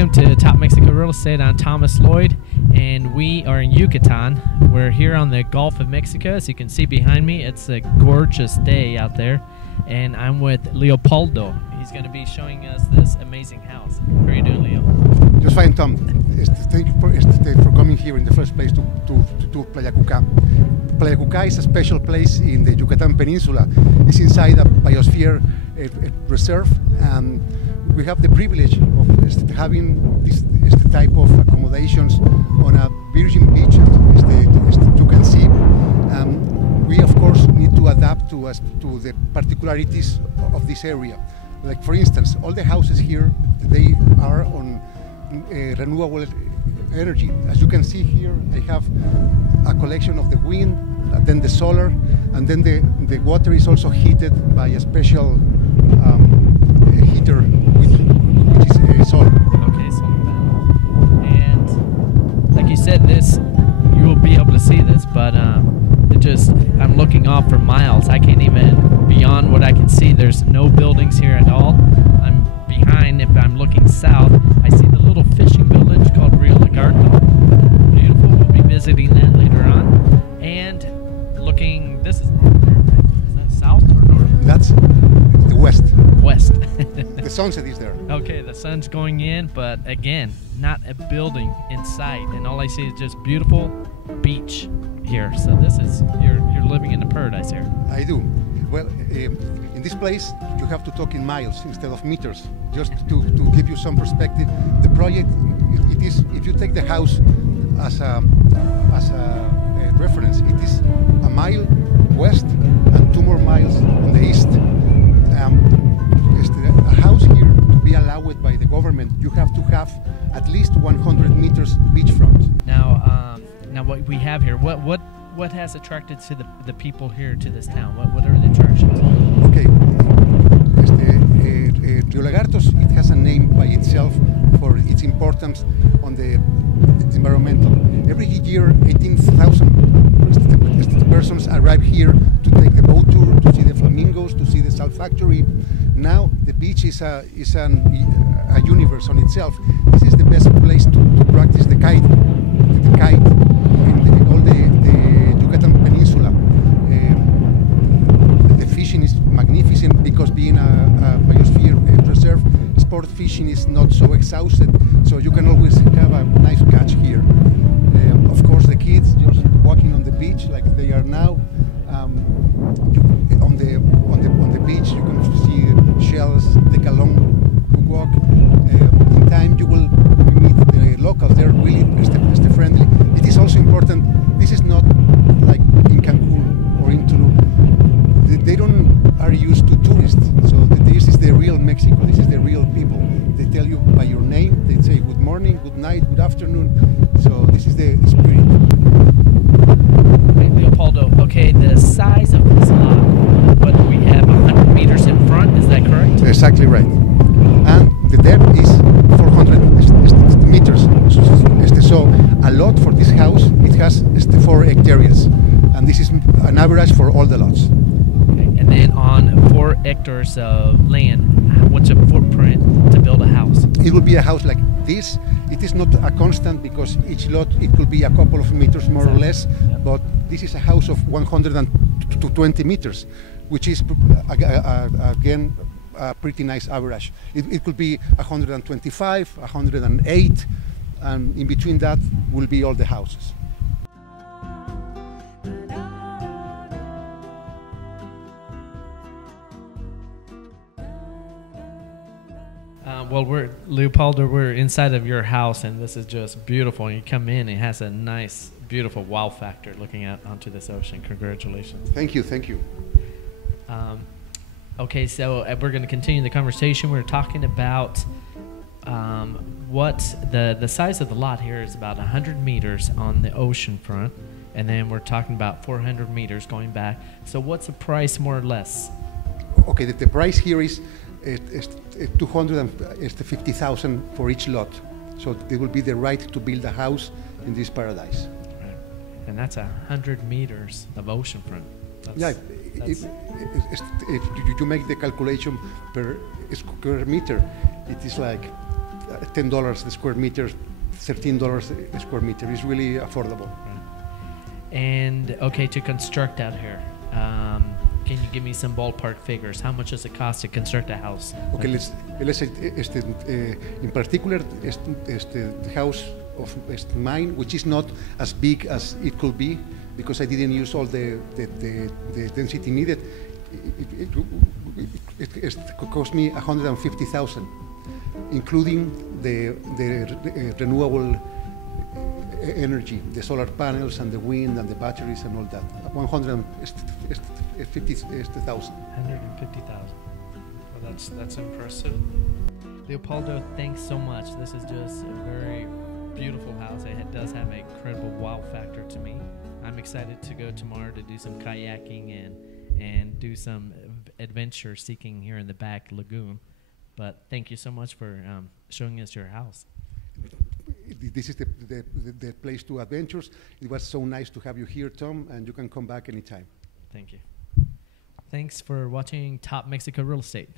Welcome to Top Mexico Real Estate. I'm Thomas Lloyd, and we are in Yucatan. We're here on the Gulf of Mexico. As you can see behind me, it's a gorgeous day out there, and I'm with Leopoldo. He's going to be showing us this amazing house. How are you doing, Leo? Just fine, Tom. Thank you for coming here in the first place to Playa Kuka. Playa Kuka is a special place in the Yucatan Peninsula. It's inside a biosphere reserve, and we have the privilege of having this type of accommodations on a virgin beach, as you can see. We of course need to adapt to the particularities of this area. Like for instance, all the houses here, they are on renewable energy. As you can see here, I have a collection of the wind, then the solar, and then the water is also heated by a special heater, which is solar. Okay, solar panel. And like you said, you will be able to see this, but I'm looking off for miles. I can't even, beyond what I can see, there's no buildings here at all. I'm behind, if I'm looking south, I see the little fishing village called Leopold. Beautiful, we'll be visiting that later on. And looking, this is north there, right? Is that south or north? That's the west. West. The sunset is there. Okay, the sun's going in, but again, not a building in sight, and all I see is just beautiful beach here. So this is, you're living in a paradise here. I do. Well, in this place, you have to talk in miles instead of meters. Just to give you some perspective, the project, it is, if you take the house as a reference, it is a mile west and 2 more miles on the east. A house here, to be allowed by the government, you have to have at least 100 meters beachfront. Now what we have here, what has attracted to the people here to this town? What are the attractions? Okay, Rio Lagartos, it has a name by itself for its importance on the environmental. Every year, 18,000 persons arrive here to take the boat tour, to see the flamingos, to see the salt factory. Now the beach is a universe on itself. This is the best place to practice the kite. In all the Yucatan Peninsula. The fishing is magnificent because being a biosphere reserve, sport fishing is not so exhausted, so you can always have a nice catch here. Of course, the kids just walking on the beach like they are now. On the beach, you can see shells, the calong who walk. In time, you will meet the locals. They're really friendly. It is also important. This is not like in Cancun or in Tulum. They are used to tourists. So this is the real Mexico. This is the real people. They tell you by your name. They say good morning, good night, good afternoon. So this is the spirit. Leopoldo, okay, the size of this lot, what we have 100 meters in front, is that correct? Exactly right. And the depth is 400 meters. So a lot for this house, it has 4 hectares, and this is an average for all the lots. Okay. And then on 4 hectares of land, what's a footprint to build a house? It will be a house like this. It is not a constant because each lot, it could be a couple of meters more or less, but this is a house of 120 meters, which is again a pretty nice average. It could be 125, 108, and in between that will be all the houses. Well, Leopoldo, we're inside of your house, and this is just beautiful. And you come in, it has a nice, beautiful wow factor looking out onto this ocean. Congratulations. Thank you, thank you. Okay, so we're going to continue the conversation. We're talking about what the size of the lot here is about 100 meters on the ocean front, and then we're talking about 400 meters going back. So what's the price more or less? Okay, the price here is 250,000 for each lot. So there will be the right to build a house in this paradise. Right. And that's 100 meters of oceanfront. If you make the calculation per square meter, it is like $10 the square meter, $13 a square meter. It's really affordable. And okay, to construct out here, can you give me some ballpark figures? How much does it cost to construct a house? Okay, let's say in particular the house of mine, which is not as big as it could be, because I didn't use all the density needed. It cost me $150,000, including the renewable energy, the solar panels and the wind and the batteries and all that. $150,000. Well, that's impressive. Leopoldo, thanks so much. This is just a very beautiful house. It does have an incredible wow factor to me. I'm excited to go tomorrow to do some kayaking and do some adventure seeking here in the back lagoon. But thank you so much for showing us your house. This is the place to adventures. It was so nice to have you here, Tom, and you can come back anytime. Thank you. Thanks for watching Top Mexico Real Estate.